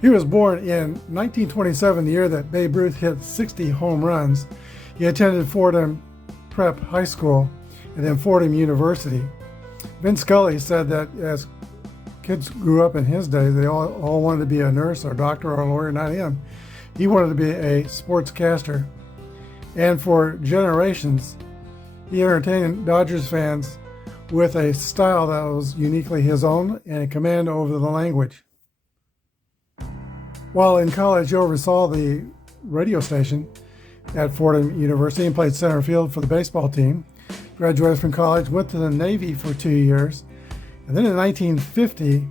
He was born in 1927, the year that Babe Ruth hit 60 home runs. He attended Fordham Prep High School and then Fordham University. Vince Scully said that as kids grew up in his day, they all wanted to be a nurse or a doctor or a lawyer, not him. He wanted to be a sportscaster. And for generations, he entertained Dodgers fans with a style that was uniquely his own and a command over the language. While in college, he oversaw the radio station at Fordham University and played center field for the baseball team. Graduated from college, went to the Navy for 2 years, and then in 1950,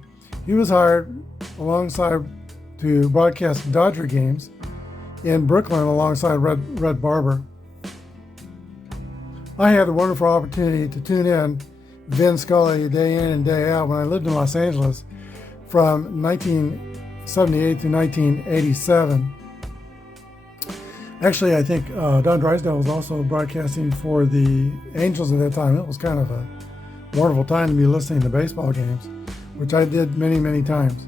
he was hired alongside to broadcast Dodger games in Brooklyn alongside Red Barber. I had the wonderful opportunity to tune in Vin Scully day in and day out when I lived in Los Angeles from 1978 to 1987. Actually, I think Don Drysdale was also broadcasting for the Angels at that time. It was kind of a wonderful time to be listening to baseball games, which I did many, many times.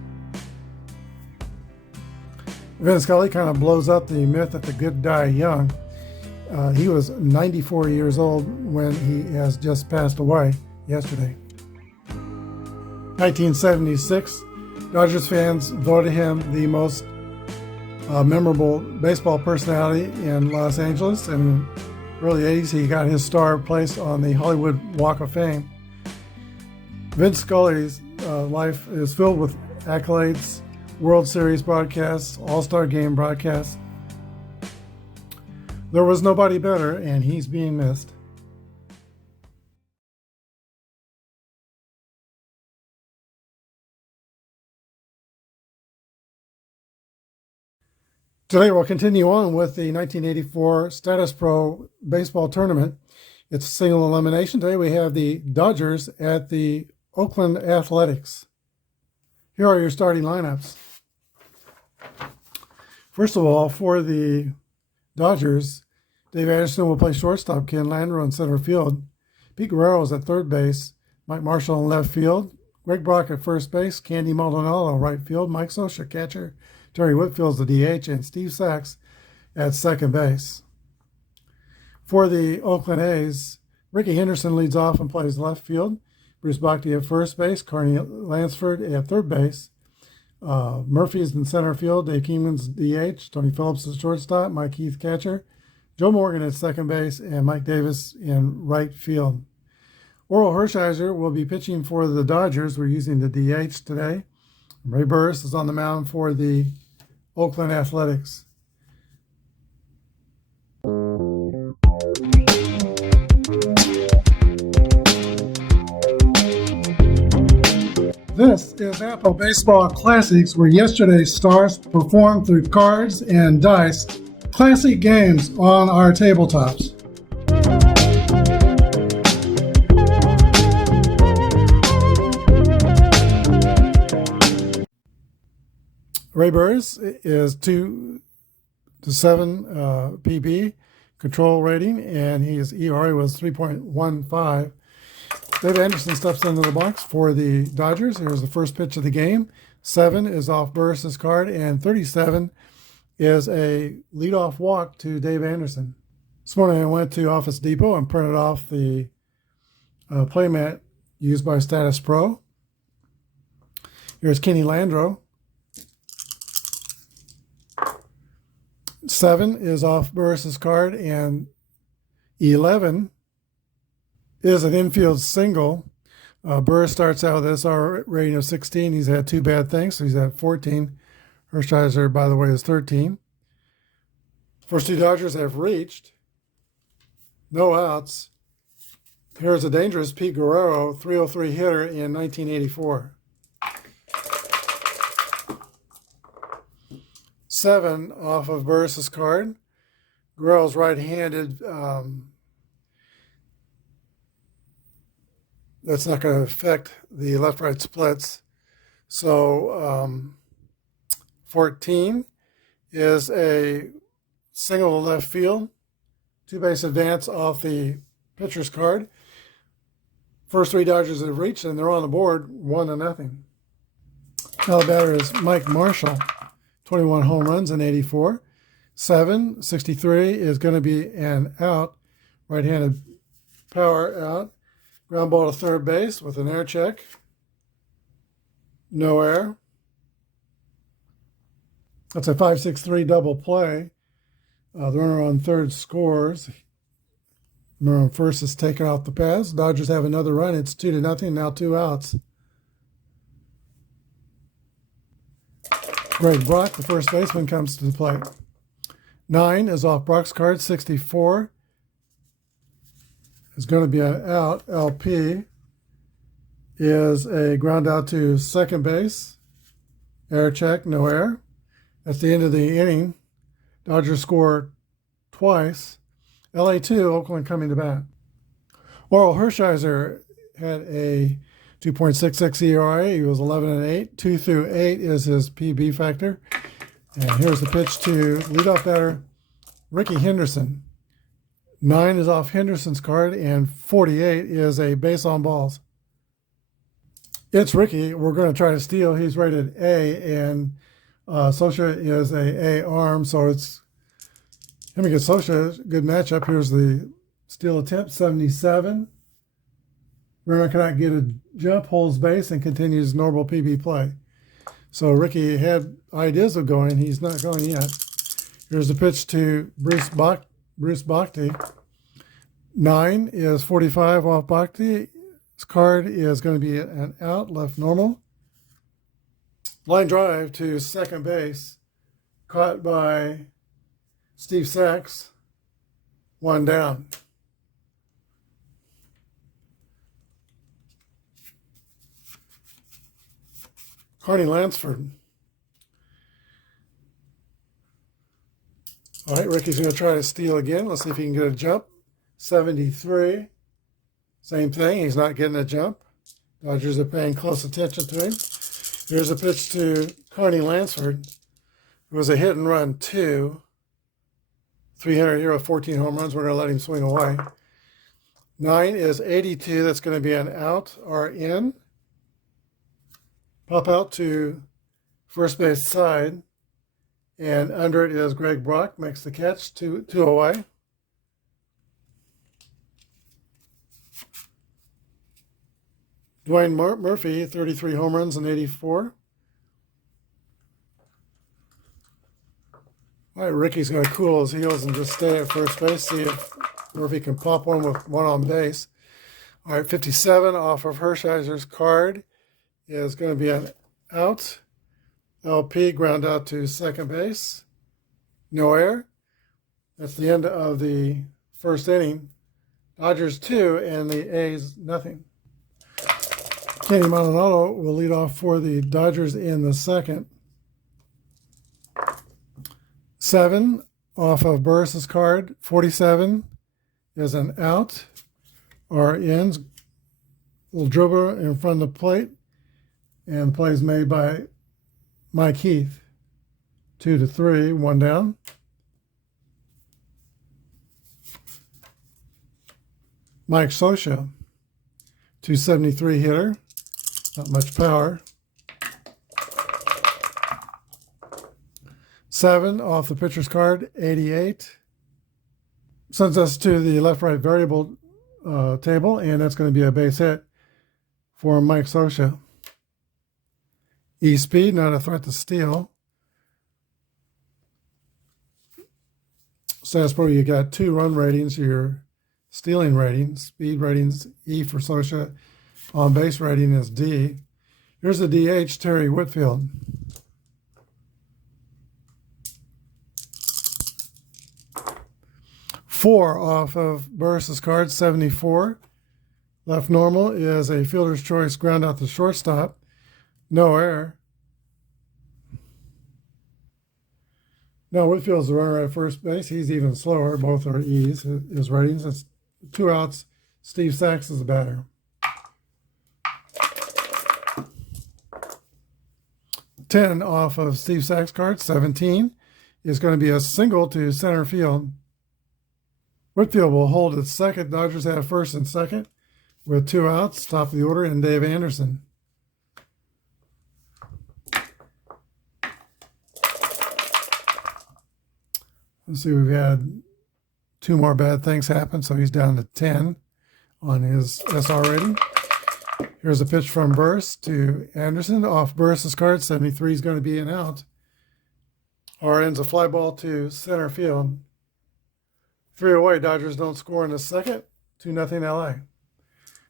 Vin Scully kind of blows up the myth that the good die young. He was 94 years old when he has just passed away yesterday. 1976, Dodgers fans voted him the most memorable baseball personality in Los Angeles. In the early 80s, he got his star placed on the Hollywood Walk of Fame. Vince Scully's life is filled with accolades, World Series broadcasts, All-Star Game broadcasts. There was nobody better, and he's being missed. Today we'll continue on with the 1984 Statis Pro Baseball Tournament. It's a single elimination. Today we have the Dodgers at the Oakland Athletics. Here are your starting lineups. First of all, for the Dodgers, Dave Anderson will play shortstop, Ken Landreau in center field. Pete Guerrero is at third base, Mike Marshall in left field, Greg Brock at first base, Candy Maldonado right field, Mike Scioscia catcher, Terry Whitfield's the DH, and Steve Sachs at second base. For the Oakland A's, Ricky Henderson leads off and plays left field, Bruce Bochy at first base, Carney Lansford at third base, Murphy is in center field, Dave Keenan's DH, Tony Phillips is shortstop, Mike Heath catcher, Joe Morgan at second base, and Mike Davis in right field. Orel Hershiser will be pitching for the Dodgers. We're using the DH today. Ray Burris is on the mound for the Oakland Athletics. This is Apba Baseball Classics, where yesterday's stars performed through cards and dice, classic games on our tabletops. Ray Burris is 2-7 PB control rating, and his ERA was 3.15. Dave Anderson steps into the box for the Dodgers. Here's the first pitch of the game. 7 is off Burris's card, and 37 is a leadoff walk to Dave Anderson. This morning I went to Office Depot and printed off the playmat used by Statis Pro. Here's Kenny Landreau. 7 is off Burris's card, and 11 is an infield single. Burris starts out with SR rating of 16. He's had 2 bad things, so he's at 14. Hershiser, by the way, is 13. First 2 Dodgers have reached. No outs. Here's a dangerous Pete Guerrero, 303 hitter in 1984. 7 off of Burris's card. Guerrero's right-handed. That's not going to affect the left-right splits. So 14 is a single to left field, 2-base advance off the pitcher's card. First 3 Dodgers have reached, and they're on the board 1-0. Now the batter is Mike Marshall. 21 home runs and 84. 7, 63 is going to be an out, right-handed power out. Ground ball to third base with an air check. No air. That's a 5-6-3 double play. The runner on third scores. The runner on first is taken off the pads. Dodgers have another run. It's 2-0, now 2 outs. Greg Brock, the first baseman, comes to the plate. 9 is off Brock's card. 64 is going to be an out. LP is a ground out to second base. Air check, no air. That's the end of the inning. Dodgers score twice. LA 2, Oakland coming to bat. Oral Hershiser had a 2.66 ERA. He was 11-8. 2 through 8 is his PB factor. And here's the pitch to leadoff batter Ricky Henderson. 9 is off Henderson's card, and 48 is a base on balls. It's Ricky. We're going to try to steal. He's rated A, and Socha is a arm, so it's him against Socha. Good matchup. Here's the steal attempt, 77. Runner cannot get a jump, holds base, and continues normal PB play. So Ricky had ideas of going. He's not going yet. Here's the pitch to Bruce Bhakti. 9 is 45 off Bhakti. His card is going to be an out, left normal. Line drive to second base. Caught by Steve Sachs. 1 down. Carney Lansford. All right, Ricky's going to try to steal again. Let's see if he can get a jump. 73. Same thing. He's not getting a jump. Dodgers are paying close attention to him. Here's a pitch to Carney Lansford. It was a hit and run 2. 300 14 home runs. We're going to let him swing away. 9 is 82. That's going to be an out or in. Pop out to first base side, and under it is Greg Brock, makes the catch, 2 away. Dwayne Murphy, 33 home runs and 84. All right, Ricky's going to cool his heels and just stay at first base, see if Murphy can pop one with one on base. All right, 57 off of Hershiser's card is going to be an out. LP ground out to second base. No air. That's the end of the first inning. Dodgers 2 and the A's nothing. Kenny Maldonado will lead off for the Dodgers in the second. 7 off of Burris's card. 47 is an out or ends. Little dribbler in front of the plate. And plays made by Mike Heath. 2-3, 1 down. Mike Socha, 273 hitter. Not much power. 7 off the pitcher's card, 88. Sends us to the left-right variable table, and that's going to be a base hit for Mike Socha. E-speed, not a threat to steal. Statis Pro, you got 2 run ratings, your stealing rating. Speed rating's E for Socha. On base rating is D. Here's the DH, Terry Whitfield. Four off of Burris's card, 74. Left normal is a fielder's choice ground out to shortstop. No error. No, Whitfield's the runner at first base. He's even slower. Both are E's, his ratings. It's 2 outs. Steve Sachs is the batter. 10 off of Steve Sachs' card. 17 is going to be a single to center field. Whitfield will hold at second. Dodgers have first and second with 2 outs. Top of the order, and Dave Anderson. Let's see, we've had 2 more bad things happen, so he's down to 10 on his SR rating. Here's a pitch from Burris to Anderson. Off Burris's card, 73 is going to be an out. RN's a fly ball to center field. 3 away, Dodgers don't score in the second. 2-0 LA.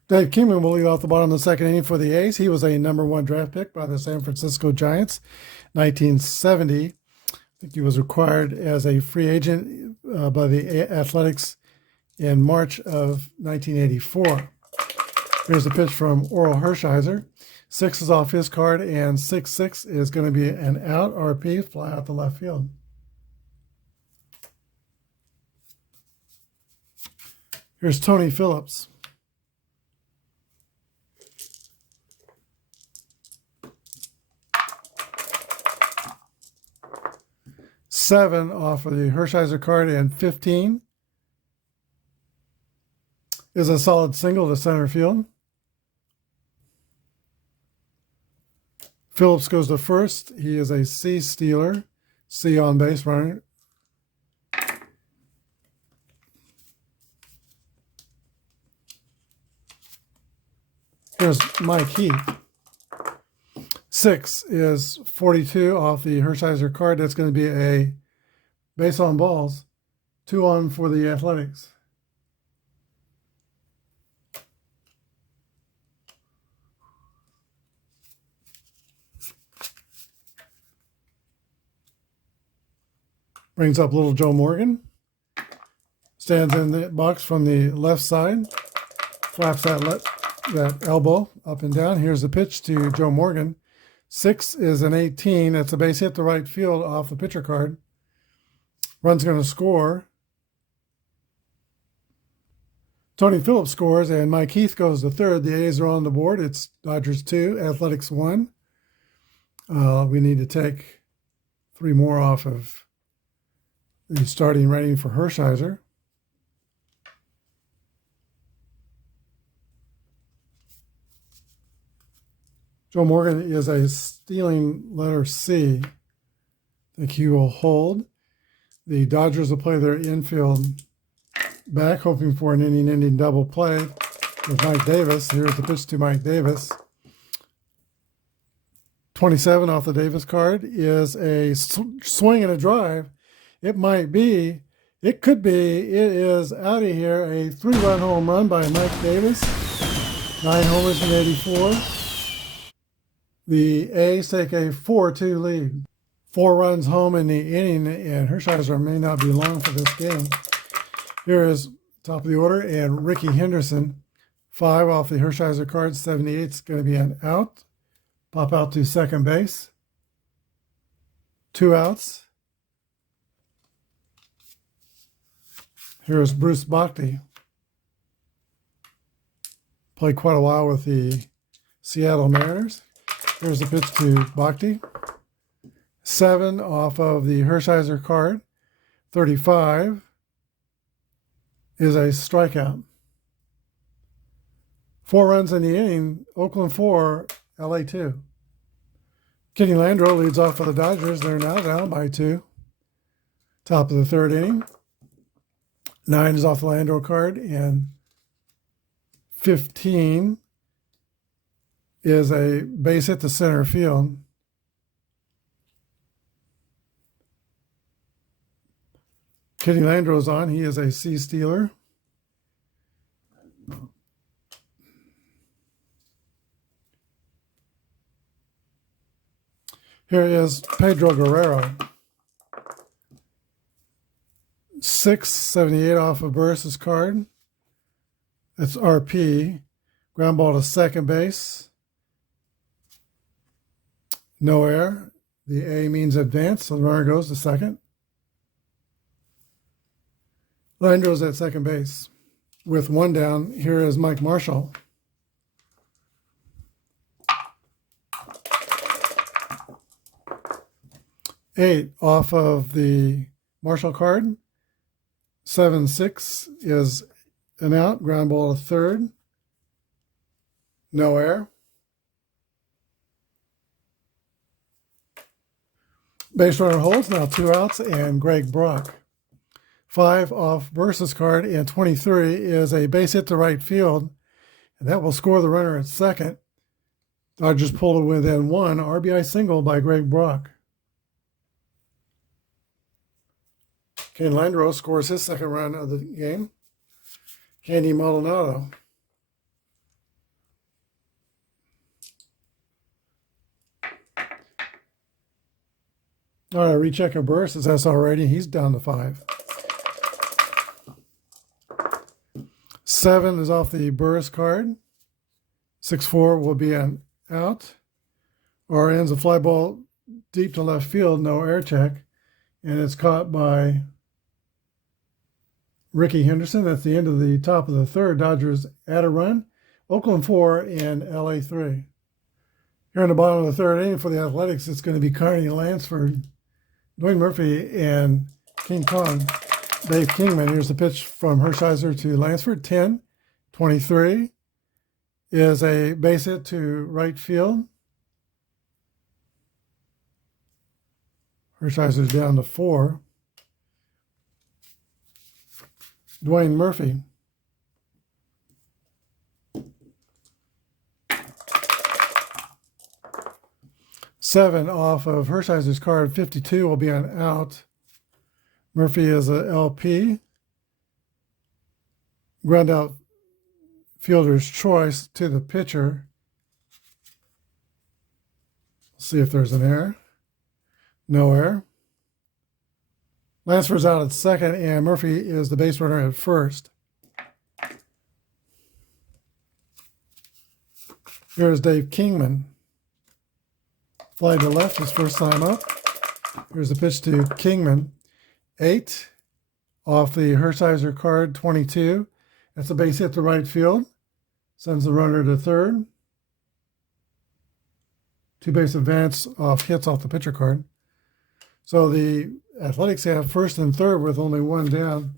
Dave Kingman will lead off the bottom of the second inning for the A's. He was a #1 draft pick by the San Francisco Giants, 1970. I think he was acquired as a free agent by the Athletics in March of 1984. Here's a pitch from Oral Hershiser. 6 is off his card, and 6-6 is going to be an out. RP, fly out to left field. Here's Tony Phillips. Seven off of the Hershiser card, and 15 is a solid single to center field. Phillips goes to first. He is a C stealer, C on base runner. Here's Mike Heath. 6 is 42 off the Hershiser card. That's going to be a base on balls. 2 on for the Athletics. Brings up little Joe Morgan. Stands in the box from the left side. Flaps that elbow up and down. Here's the pitch to Joe Morgan. 6 is an 18. That's a base hit to right field off the pitcher card. Run's going to score. Tony Phillips scores, and Mike Heath goes to third. The A's are on the board. It's Dodgers 2, Athletics 1. We need to take 3 more off of the starting rating for Hershiser. Joe Morgan is a stealing letter C. I think he will hold. The Dodgers will play their infield back, hoping for an inning-ending double play with Mike Davis. Here's the pitch to Mike Davis. 27 off the Davis card is a swing and a drive. It might be, it could be, it is out of here. A 3-run home run by Mike Davis. 9 homers in 84. The A's take a 4-2 lead. 4 runs home in the inning, and Hershiser may not be long for this game. Here is top of the order, and Ricky Henderson. 5 off the Hershiser card. 78 is going to be an out. Pop out to second base. 2 outs. Here's Bruce Bochy. Played quite a while with the Seattle Mariners. Here's the pitch to Bochy. 7 off of the Hershiser card. 35 is a strikeout. 4 runs in the inning. Oakland 4, LA 2. Kenny Landreau leads off for the Dodgers. They're now down by 2. Top of the 3rd inning. 9 is off the Landreau card, and 15 is a base hit to center field. Kenny Landreau's on. He is a C stealer. Here is Pedro Guerrero. 678 off of Burris's card. That's RP. Ground ball to second base. No error. The A means advance, so the runner goes to second. Landreau's at second base. With 1 down, here is Mike Marshall. Eight off of the Marshall card. 7-6 is an out. Ground ball to third. No error. Base runner holds, now 2 outs, and Greg Brock. 5 off Burris' card, and 23 is a base hit to right field, and that will score the runner at second. Dodgers pulled it within 1 RBI single by Greg Brock. Kane Landreau scores his second run of the game. Candy Maldonado. All right, recheck of Burris is SR rating. He's down to 5. 7 is off the Burris card. 6-4 will be an out. Or ends a fly ball deep to left field, no air check. And it's caught by Ricky Henderson. That's the end of the top of the third. Dodgers add a run. Oakland 4 and LA 3. Here in the bottom of the third inning for the Athletics, it's going to be Carney Lansford, Dwayne Murphy, and King Kong, Dave Kingman. Here's the pitch from Hershiser to Lansford. 10-23 is a base hit to right field. Hershiser's down to 4. Dwayne Murphy. Seven off of Hershiser's card. 52 will be an out. Murphy is a LP. Ground out fielder's choice to the pitcher. See if there's an error. No error. Lansford's out at second, and Murphy is the base runner at first. Here's Dave Kingman. Fly to left, his first time up. Here's the pitch to Kingman. 8 off the Hershiser card. 22. That's a base hit to right field. Sends the runner to third. 2 base advance off hits off the pitcher card. So the Athletics have first and third with only 1 down.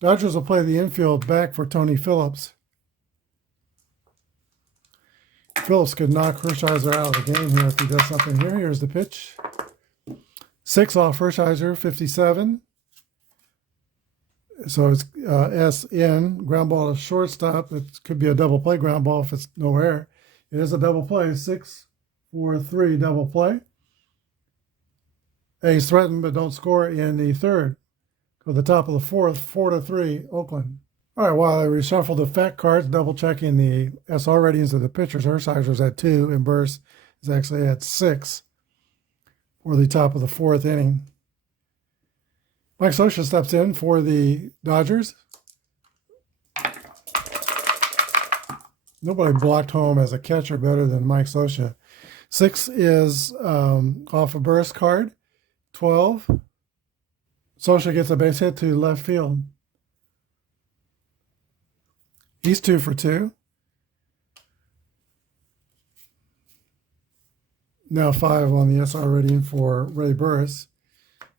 Dodgers will play the infield back for Tony Phillips. Phillips could knock Hershiser out of the game here if he does something here. Here's the pitch. 6 off Hershiser, 57. So it's SN, ground ball to shortstop. It could be a double play ground ball if it's no error. It is a double play, 6-4-3 double play. A's threatened but don't score in the third. Go to the top of the fourth, 4-3 Oakland. All right, while I reshuffle the fact cards, double checking the SR ratings of the pitchers. Hershiser's at 2 and Burris is actually at 6 for the top of the 4th inning. Mike Scioscia steps in for the Dodgers. Nobody blocked home as a catcher better than Mike Scioscia. 6 is off a Burris card. 12. Scioscia gets a base hit to left field. He's 2 for 2. Now 5 on the SR rating for Ray Burris.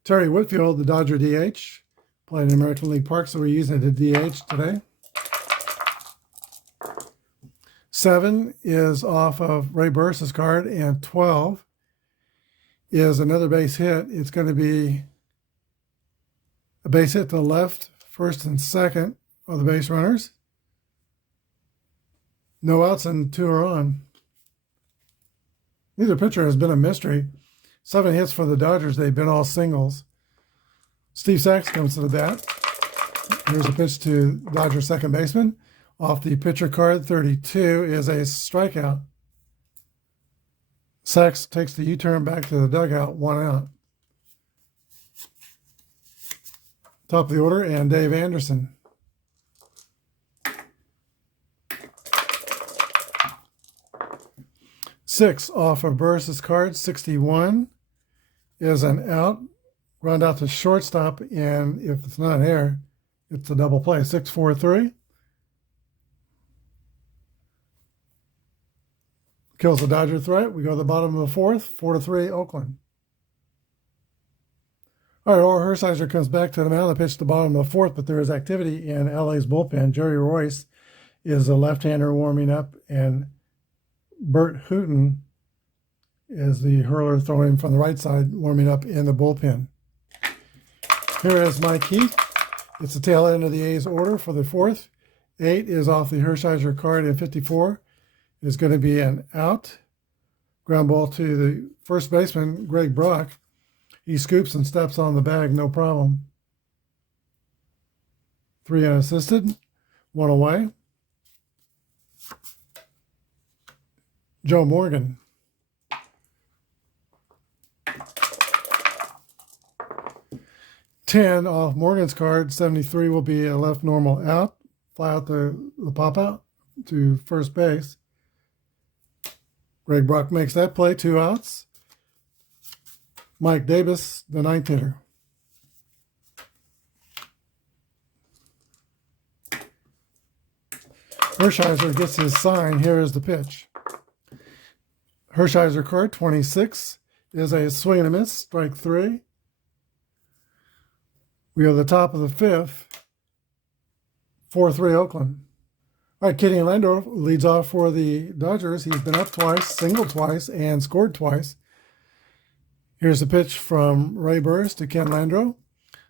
Terry Whitfield, the Dodger DH, playing in American League Park, so we're using it at DH today. 7 is off of Ray Burris's card, and 12 is another base hit. It's going to be a base hit to the left, first and second of the base runners. No outs and 2 are on. Neither pitcher has been a mystery. 7 hits for the Dodgers. They've been all singles. Steve Sachs comes to the bat. Here's a pitch to Dodger second baseman. Off the pitcher card, 32 is a strikeout. Sachs takes the U-turn back to the dugout, 1 out. Top of the order, and Dave Anderson. Six off of Burris's card, 61 is an out. Ground out to shortstop, and if it's not an error, it's a double play. 6-4-3. Kills the Dodger threat. We go to the bottom of the 4th, 4-3 Oakland. All right, Or Hershiser comes back to the mound. The pitch to the bottom of the 4th, but there is activity in LA's bullpen. Jerry Royce is a left-hander warming up, and Bert Hooton is the hurler throwing from the right side, warming up in the bullpen. Here is Mike Heath. It's the tail end of the A's order for the fourth. 8 is off the Hershiser card, and 54 is going to be an out. Ground ball to the first baseman, Greg Brock. He scoops and steps on the bag, no problem. 3 unassisted, 1 away. Joe Morgan. $10 off Morgan's card. 73 will be a left normal out. Fly out the pop out to first base. Greg Brock makes that play, 2 outs. Mike Davis, the 9th hitter. Hershiser gets his sign. Here is the pitch. Hershiser card, 26, is a swing and a miss, strike 3. We are the top of the 5th, 4-3 Oakland. All right, Kenny Landorf leads off for the Dodgers. He's been up twice, singled twice, and scored twice. Here's the pitch from Ray Burris to Ken Landro.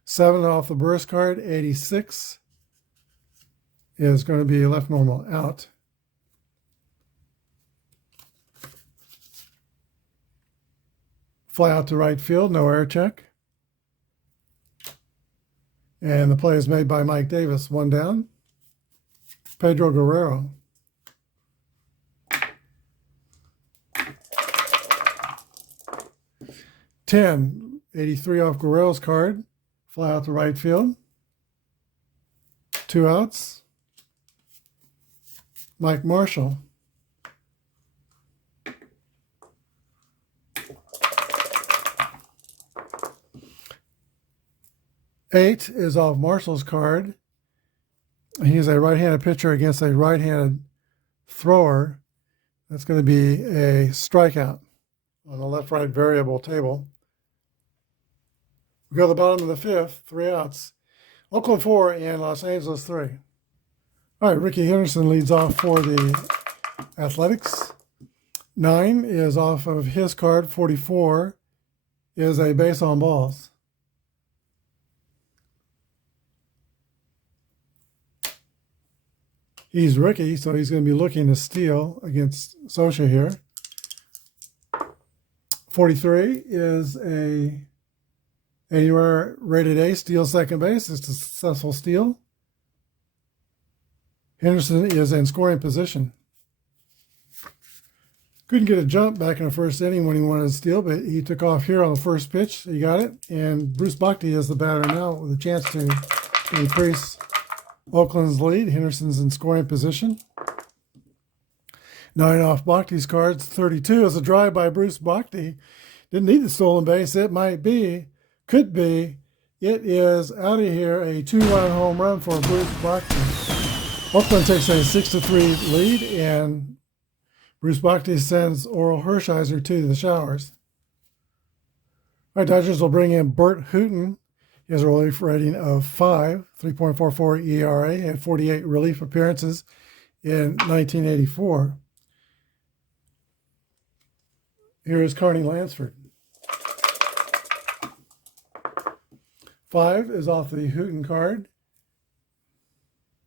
7 off the Burris card, 86 is going to be left normal out. Fly out to right field, no air check. And the play is made by Mike Davis, 1 down. Pedro Guerrero. $10, 83 off Guerrero's card. Fly out to right field. 2 outs. Mike Marshall. $8 is off Marshall's card. He's a right-handed pitcher against a right-handed thrower. That's going to be a strikeout on the left-right variable table. We go to the bottom of the 5th, 3 outs. Oakland 4 and Los Angeles 3. All right, Ricky Henderson leads off for the Athletics. 9 is off of his card. 44 is a base on balls. He's Ricky, so he's going to be looking to steal against Sosha here. 43 is a anywhere rated A, steal second base. It's a successful steal. Henderson is in scoring position. Couldn't get a jump back in the first inning when he wanted to steal, but he took off here on the first pitch. He got it, and Bruce Bhakti is the batter now with a chance to increase Oakland's lead. Henderson's in scoring position. 9 off Bhakti's cards. 32 is a drive by Bruce Bhakti. Didn't need the stolen base. It might be, could be. It is out of here. A 2-run home run for Bruce Bhakti. Oakland takes a 6-3 lead, and Bruce Bhakti sends Oral Hershiser to the showers. All right, Dodgers will bring in Bert Hooton. He has a relief rating of 5, 3.44 ERA, had 48 relief appearances in 1984. Here is Carney Lansford. 5 is off the Hooton card.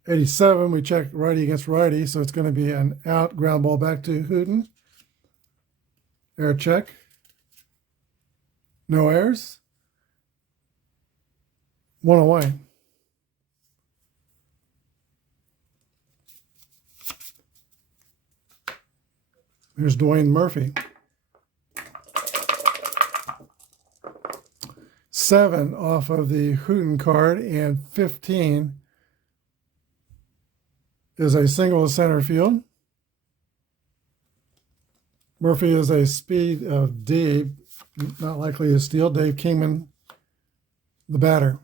87, we check righty against righty, so it's going to be an out, ground ball back to Hooton. Air check. No errors. 1 away. Here's Dwayne Murphy. 7 off of the Hooton card, and 15 is a single to center field. Murphy is a speed of D, not likely to steal. Dave Kingman, the batter.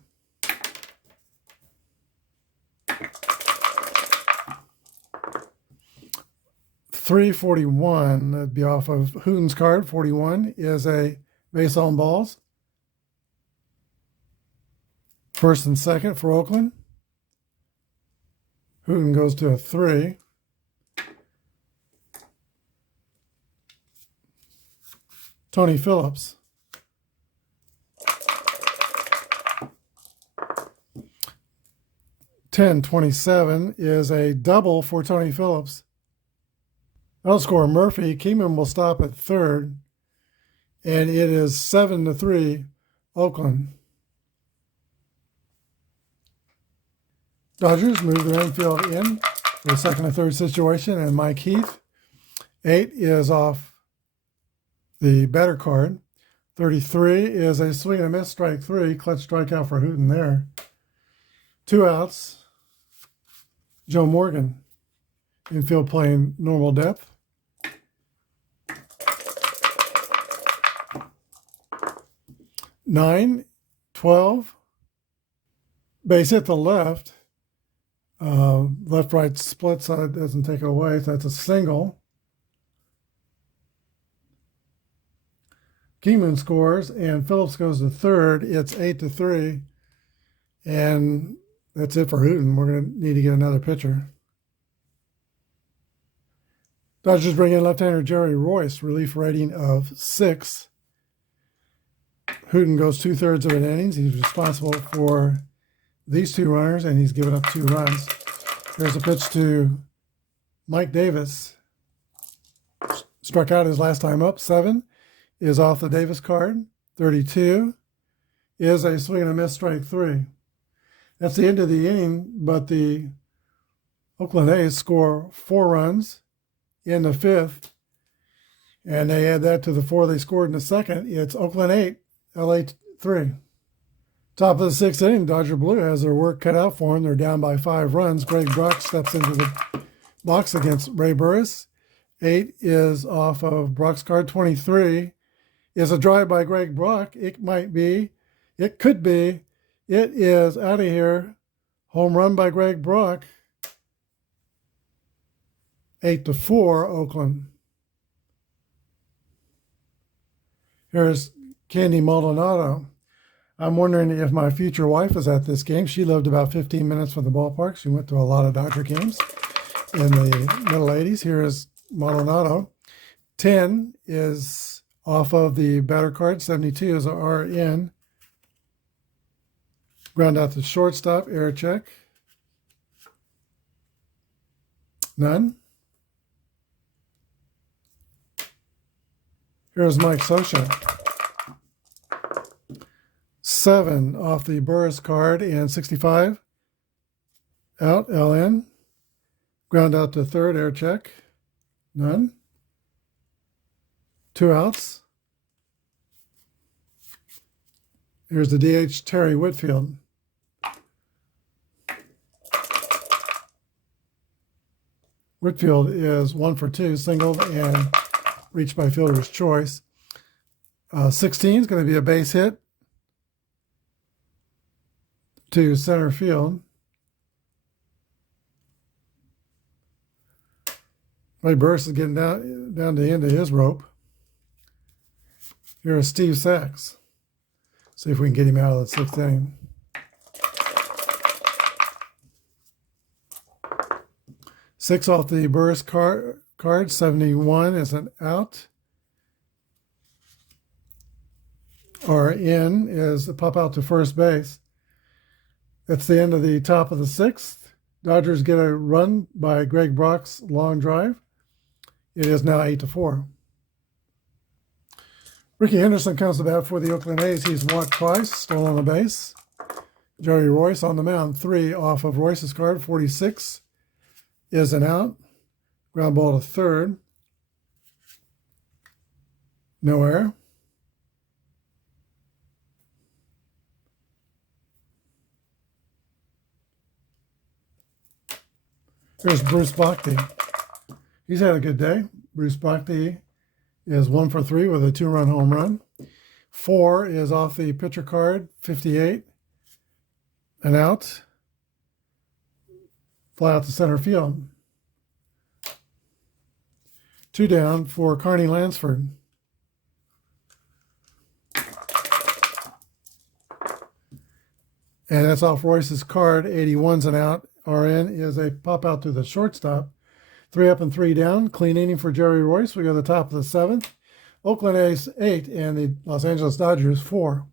.341, that'd be off of Hooton's card. 41 is a base on balls. First and second for Oakland. Hooton goes to a 3. Tony Phillips. 10-27 is a double for Tony Phillips. Outscore Murphy. Keenan will stop at third, and it is 7-3 Oakland. Dodgers move the infield in for the second and third situation, and Mike Heath. 8 is off the better card. 33 is a swing and a miss, strike 3. Clutch strikeout for Hooten there. 2 outs. Joe Morgan. Infield playing normal depth. Nine, 12. Base hit the left. Left-right split side doesn't take it away. So that's a single. Keenan scores, and Phillips goes to third. It's 8-3, and that's it for Hooten. We're going to need to get another pitcher. Dodgers bring in left-hander Jerry Royce, relief rating of 6. Hooten goes 2/3 of an innings. He's responsible for these 2 runners, and he's given up 2 runs. Here's a pitch to Mike Davis. Struck out his last time up. 7 is off the Davis card. 32 is a swing and a miss, strike 3. That's the end of the inning, but the Oakland A's score 4 runs in the 5th, and they add that to the 4 they scored in the second. It's Oakland 8, LA 3. Top of the 6th inning, Dodger Blue has their work cut out for them. They're down by 5 runs. Greg Brock steps into the box against Ray Burris. 8 is off of Brock's card. 23 is a drive by Greg Brock. It might be, it could be, it is out of here. Home run by Greg Brock. 8-4 Oakland. Here's Candy Maldonado. I'm wondering if my future wife is at this game. She lived about 15 minutes from the ballpark. She went to a lot of Dodger games in the middle 80s. Here is Maldonado. 10 is off of the batter card. 72 is a RN. Ground out to shortstop. Air check. None. Here's Mike Scioscia. 7 off the Burris card, and 65 out, LN. Ground out to third, air check. None. 2 outs. Here's the DH, Terry Whitfield. Whitfield is 1 for 2, singled and reached by fielder's choice. 16 is going to be a base hit to center field. Ray Burris is getting down to the end of his rope. Here's Steve Sachs. See if we can get him out of the 6th inning. Six off the Burris card. 71 is an out. RN is a pop out to first base. That's the end of the top of the 6th. Dodgers get a run by Greg Brock's long drive. It is now 8-4. Ricky Henderson comes to bat for the Oakland A's. He's walked twice, stolen a base. Jerry Royce on the mound. 3 off of Royce's card. 46 is an out. Ground ball to third. No error. Here's Bruce Bhakti. He's had a good day. Bruce Bhakti is 1 for 3 with a 2-run home run. 4 is off the pitcher card. 58. An out. Fly out to center field. 2 down for Carney Lansford. And that's off Royce's card. 81's an out. RN is a pop out to the shortstop. 3 up and 3 down. Clean inning for Jerry Royce. We go to the top of the 7th. Oakland A's 8 and the Los Angeles Dodgers 4.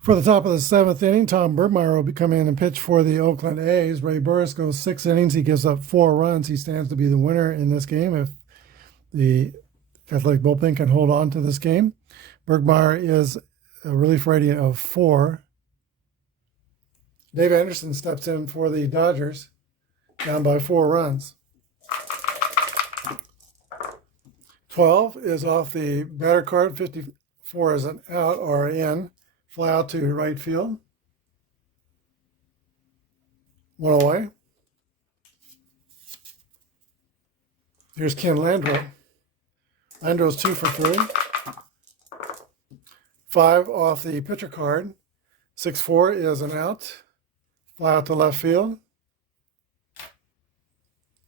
For the top of the seventh inning, Tom Bergmeyer will come in and pitch for the Oakland A's. Ray Burris goes 6 innings. He gives up 4 runs. He stands to be the winner in this game if the Athletic bullpen can hold on to this game. Bergmeyer is a relief rating of 4. Dave Anderson steps in for the Dodgers, down by 4 runs. 12 is off the batter card. 54 is an out or in. Fly out to right field. 1 away. Here's Ken Landreau. Landreau's 2 for 3. 5 off the pitcher card. 6-4 is an out. Fly out to left field.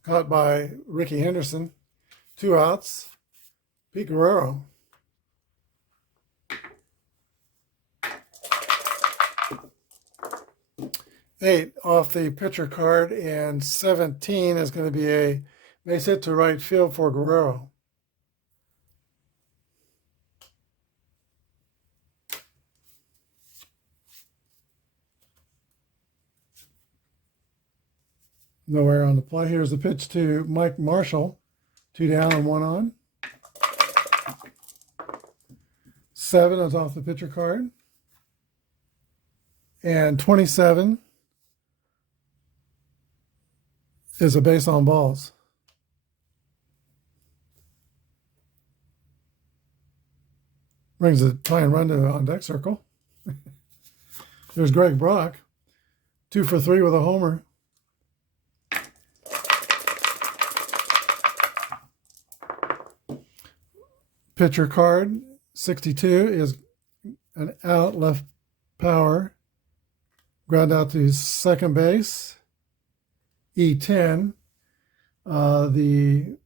Caught by Ricky Henderson. 2 outs. Pete Guerrero. 8 off the pitcher card, and 17 is going to be a base hit to right field for Guerrero. Nowhere on the play. Here's the pitch to Mike Marshall. 2 down and 1 on. 7 is off the pitcher card. And 27 is a base on balls. Brings the tying run to the on deck circle. There's Greg Brock. 2 for 3 with a homer. Pitcher card, 62 is an out, left power. Ground out to second base. E10. The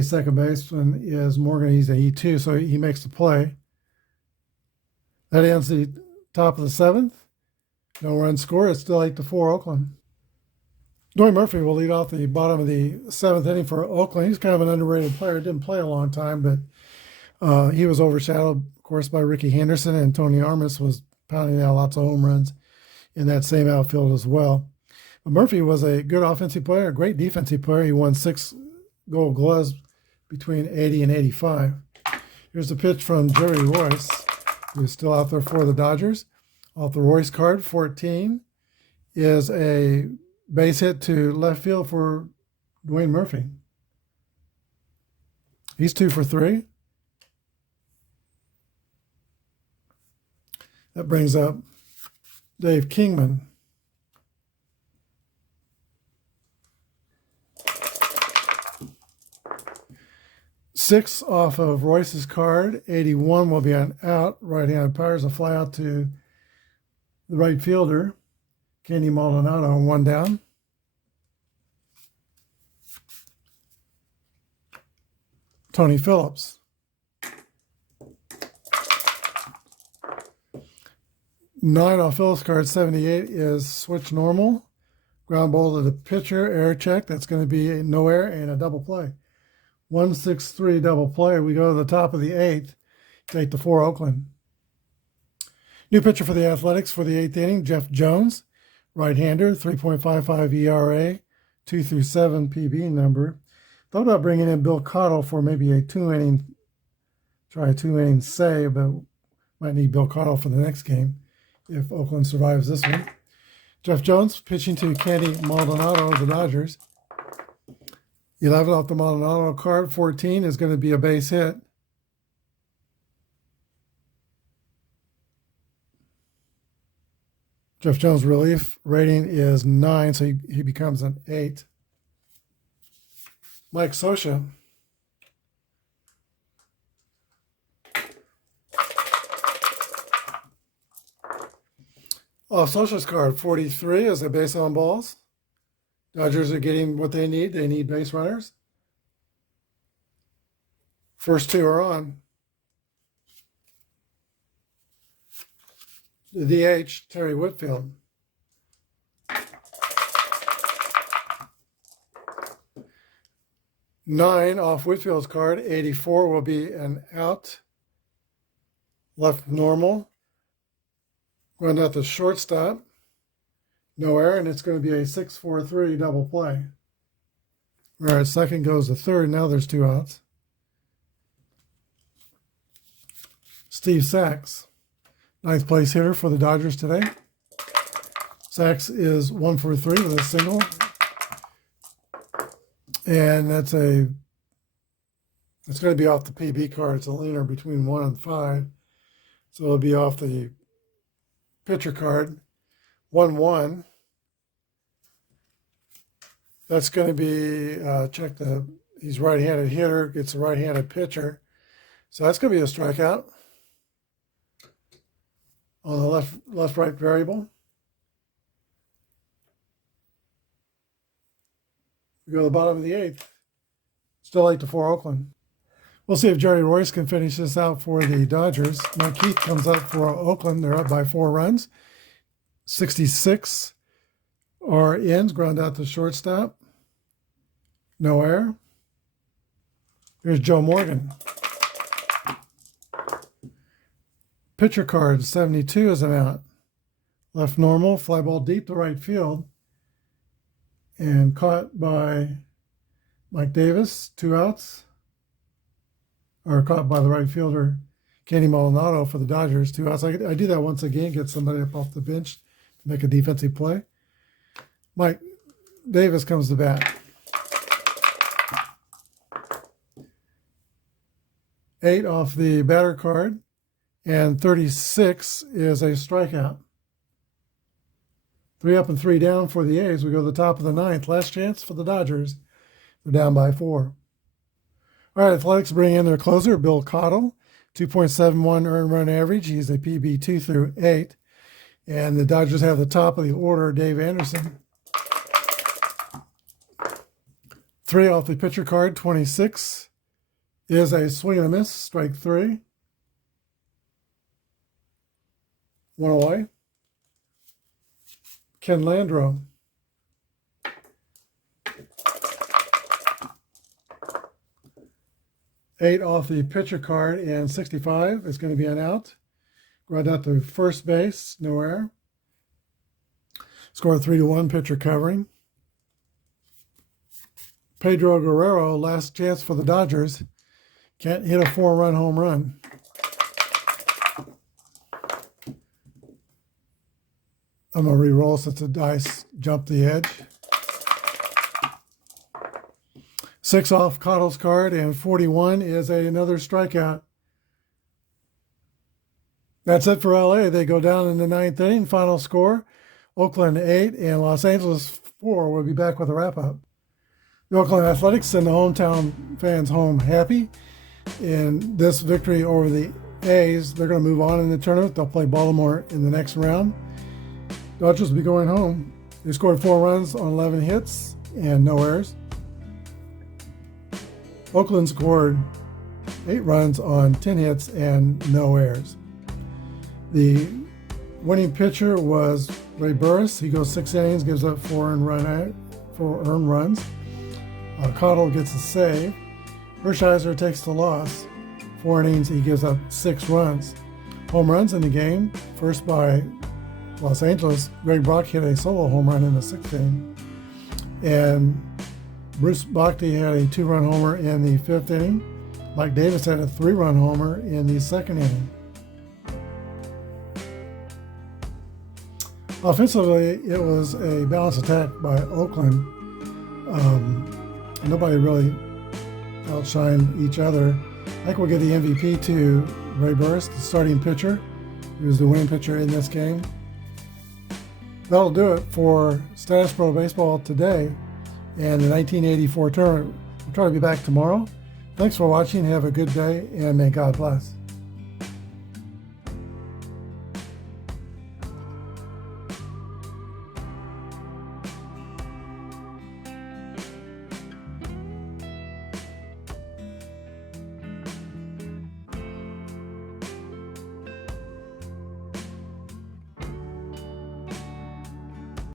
second baseman is Morgan. He's a E2, so he makes the play. That ends the top of the 7th. No run score. It's still 8-4 Oakland. Dwayne Murphy will lead off the bottom of the 7th inning for Oakland. He's kind of an underrated player. Didn't play a long time, but he was overshadowed, of course, by Ricky Henderson, and Tony Armas was pounding out lots of home runs in that same outfield as well. But Murphy was a good offensive player, a great defensive player. He won 6 Gold Gloves between 80 and 85. Here's a pitch from Jerry Royce, who's still out there for the Dodgers. Off the Royce card, 14 is a base hit to left field for Dwayne Murphy. He's 2 for 3. That brings up Dave Kingman. Six off of Royce's card. 81 will be an out. Right-handed powers a fly out to the right fielder. Kenny Maldonado on 1 down. Tony Phillips. 9 off Phillips' card. 78 is switch normal. Ground ball to the pitcher. Air check. That's going to be a no air and a double play. 1-6-3 double play. We go to the top of the 8th. It's 8-4 Oakland. New pitcher for the Athletics for the 8th inning, Jeff Jones. Right-hander, 3.55 ERA, 2-7 PB number. Thought about bringing in Bill Cottle for maybe a 2-inning save, but might need Bill Cottle for the next game if Oakland survives this one. Jeff Jones pitching to Candy Maldonado of the Dodgers. 11 off the Maldonado card. 14 is going to be a base hit. Jeff Jones' relief rating is 9, so he becomes an 8. Mike Scioscia. Off Scioscia's card, 43 is a base on balls. Dodgers are getting what they need. They need base runners. First 2 are on. The DH, Terry Whitfield. Nine off Whitfield's card. 84 will be an out. Left normal. Run out the shortstop. No error, and it's going to be a 6-4-3 double play. Where at second goes to third. Now there's 2 outs. Steve Sachs, 9th place hitter for the Dodgers today. Sachs is 1 for 3 with a single. And it's going to be off the PB card. It's a leaner between 1 and 5. So it'll be off the pitcher card. 1-1. That's going to be, he's right-handed hitter, gets a right-handed pitcher. So that's going to be a strikeout on the left-right variable. We go to the bottom of the 8th. Still 8-4 Oakland. We'll see if Jerry Royce can finish this out for the Dodgers. Mike Keith comes up for Oakland. They're up by 4 runs. 66 are ins, ground out to shortstop. No error. Here's Joe Morgan. Pitcher card, 72 is an out. Left normal, fly ball deep to right field. And caught by Mike Davis, 2 outs. Or caught by the right fielder, Kenny Maldonado for the Dodgers, 2 outs. I do that once a game, get somebody up off the bench to make a defensive play. Mike Davis comes to bat. 8 off the batter card, and 36 is a strikeout. 3 up and 3 down for the A's. We go to the top of the 9th. Last chance for the Dodgers. They're down by 4. All right, Athletics bring in their closer, Bill Cottle, 2.71 earned run average. He's a PB 2 through 8. And the Dodgers have the top of the order, Dave Anderson. 3 off the pitcher card, 26 is a swing and a miss, strike 3. 1 away. Ken Landreau. 8 off the pitcher card, and 65 is going to be an out. Ground out to first base, no error. Score 3-1, pitcher covering. Pedro Guerrero, last chance for the Dodgers. Can't hit a 4-run home run. I'm going to re-roll since the dice jumped the edge. 6 off Cottle's card, and 41 is another strikeout. That's it for LA. They go down in the 9th inning. Final score, Oakland 8 and Los Angeles 4. We'll be back with a wrap-up. The Oakland Athletics send the hometown fans home happy. In this victory over the A's, they're going to move on in the tournament. They'll play Baltimore in the next round. Dodgers will be going home. They scored 4 runs on 11 hits and no errors. Oakland scored 8 runs on 10 hits and no errors. The winning pitcher was Ray Burris. He goes 6 innings, gives up 4 earned runs. Cottle gets a save. Hershiser takes the loss. 4 innings, he gives up 6 runs. Home runs in the game. First by Los Angeles, Greg Brock hit a solo home run in the 6th inning. And Bruce Bochy had a 2-run homer in the 5th inning. Mike Davis had a 3-run homer in the 2nd inning. Offensively, it was a balanced attack by Oakland. Nobody really outshined each other. I think we'll give the MVP to Ray Burris, the starting pitcher. He was the winning pitcher in this game. That'll do it for Statis Pro Baseball today and the 1984 tournament. We'll try to be back tomorrow. Thanks for watching. Have a good day, and may God bless.